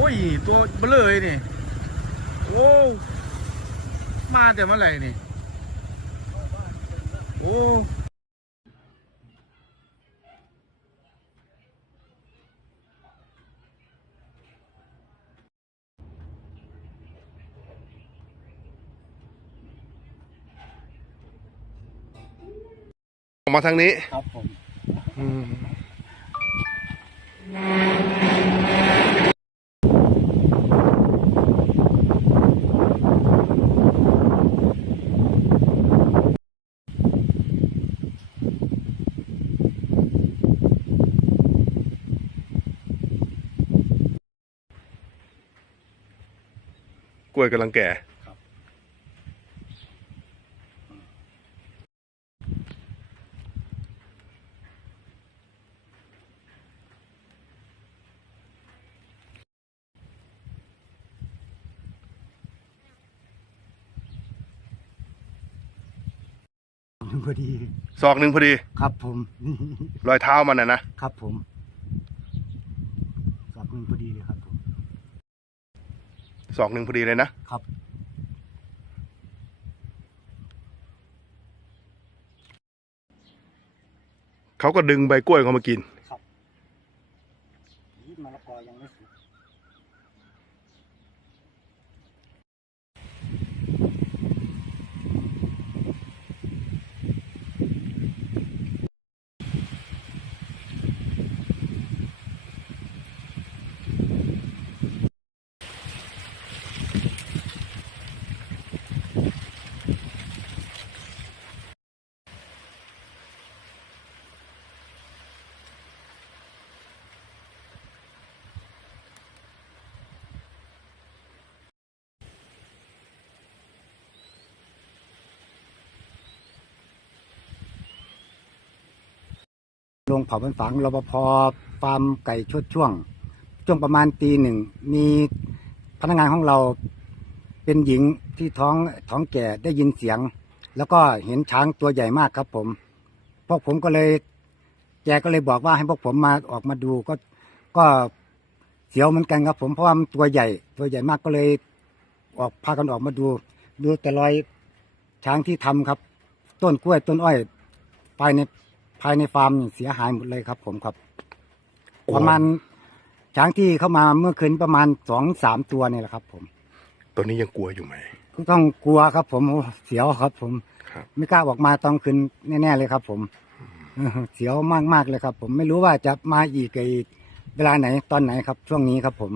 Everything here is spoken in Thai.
โอ้ย ตัวเบลเลยนี่ โอ้ มาแต่เมื่อไหร่นี่ โอ้ออกมาทางนี้ ครับผม ล้วยกำลังแก่พอดีศอกหนึ่งพอดี ครับผม รอยเท้ามันนะนะ ครับผมสอบหนึ่งพอดีเลยครับผม ศอกหนึ่งพอดีเลยนะครับ เขาก็ดึงใบกล้วยเขามากินครับนี่ ลงเผาเป็นฝังรปภฟาร์มไก่ชดช่วง ช่วงประมาณตีหนึ่ง มีพนักงานของเราเป็นหญิงที่ท้องท้องแก่ได้ยินเสียง แล้วก็เห็นช้างตัวใหญ่มากครับผม พวกผมก็เลยแกก็เลยบอกว่าให้พวกผมมาออกมาดูก็ก็เสียวเหมือนกันครับ ผมเพราะว่ามันตัวใหญ่ ตัวใหญ่มากก็เลยออกพากันออกมาดู ดูแต่รอยช้างที่ทำครับ ต้นกล้วยต้นอ้อยภายใน ภายในฟาร์มนี่เสียหายหมดเลยครับ ผมครับโอ้ประมาณช้างที่เข้ามาเมื่อคืนประมาณสองสามตัวนี่แหละครับ ผมตัวนี้ยังกลัวอยู่ไหม ก็ต้องกลัวครับ ผมโอ้เสียวครับ ผม ครับ ไม่กล้าออกมาตอนคืนแน่ๆเลยครับ ผมเออเสียวมากๆเลยครับ ผมไม่รู้ว่าจะมาอีกไอ้เวลาไหนตอนไหนครับ ช่วงนี้ครับ ผม